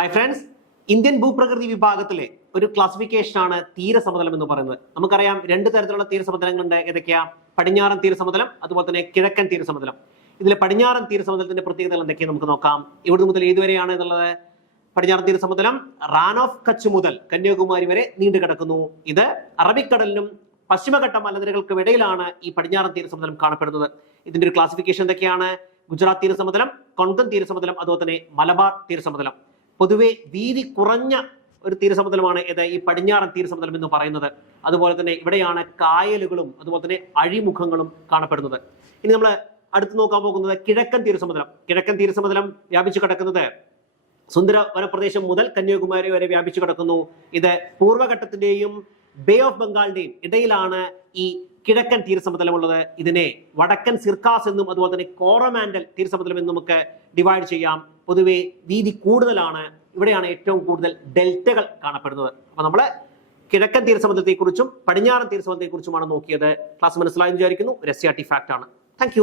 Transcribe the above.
Hi friends, Indian ഭൂപ്രകൃതി വിഭാഗത്തിലെ ഒരു ക്ലാസിഫിക്കേഷനാണ് തീരസമതലം എന്ന് പറയുന്നത്. നമുക്കറിയാം രണ്ട് തരത്തിലുള്ള തീരസമതലങ്ങളുണ്ട്. ഏതൊക്കെയാ? പടിഞ്ഞാറൻ തീരസമതലം, അതുപോലെ തന്നെ കിഴക്കൻ തീരസമതലം. ഇതിലെ പടിഞ്ഞാറൻ തീരസമതലത്തിന്റെ പ്രത്യേകതകൾ എന്തൊക്കെയാണ് നമുക്ക് നോക്കാം. ഇവിടെ മുതൽ ഏതുവരെയാണ് എന്നുള്ളത്? പടിഞ്ഞാറൻ തീരസമതലം റാൻ ഓഫ് കച്ച് മുതൽ കന്യാകുമാരി വരെ നീണ്ടു കിടക്കുന്നു. ഇത് അറബിക്കടലിനും പശ്ചിമഘട്ട മലനിരകൾക്കും ഇടയിലാണ് ഈ പടിഞ്ഞാറൻ തീരസമതലം കാണപ്പെടുന്നത്. ഇതിന്റെ ഒരു ക്ലാസിഫിക്കേഷൻ എന്തൊക്കെയാണ്? ഗുജറാത്ത് തീരസമതലം, കൊങ്കൺ തീരസമതലം, അതുപോലെ തന്നെ മലബാർ തീരസമതലം. പൊതുവെ വീതി കുറഞ്ഞ ഒരു തീരസമതലമാണ് ഇത് ഈ പടിഞ്ഞാറൻ തീരസമതലം എന്ന് പറയുന്നത്. അതുപോലെ തന്നെ ഇവിടെയാണ് കായലുകളും അതുപോലെ തന്നെ അഴിമുഖങ്ങളും കാണപ്പെടുന്നത്. ഇനി നമ്മൾ അടുത്ത് നോക്കാൻ പോകുന്നത് കിഴക്കൻ തീരസമതലം. കിഴക്കൻ തീരസമതലം വ്യാപിച്ചു കിടക്കുന്നത് സുന്ദര വനപ്രദേശം മുതൽ കന്യാകുമാരി വരെ വ്യാപിച്ചു കിടക്കുന്നു. ഇത് പൂർവ്വഘട്ടത്തിന്റെയും ബേ ഓഫ് ബംഗാളിന്റെയും ഇടയിലാണ് ഈ കിഴക്കൻ തീരസമതലം ഉള്ളത്. ഇതിനെ വടക്കൻ സിർക്കാസ് എന്നും അതുപോലെ തന്നെ കോറമാൻഡൽ തീരസമതലം എന്നും നമുക്ക് ഡിവൈഡ് ചെയ്യാം. പൊതുവെ വീതി കൂടുതലാണ്. ഇവിടെയാണ് ഏറ്റവും കൂടുതൽ ഡെൽറ്റകൾ കാണപ്പെടുന്നത്. അപ്പൊ നമ്മള് കിഴക്കൻ തീരസമതലത്തെക്കുറിച്ചും പടിഞ്ഞാറൻ തീരസമതലത്തെക്കുറിച്ചുമാണ് നോക്കിയത്. ക്ലാസ് മനസ്സിലായെന്ന് വിചാരിക്കുന്നു. ഒരു SCRT ഫാക്ട് ആണ്. Thank you.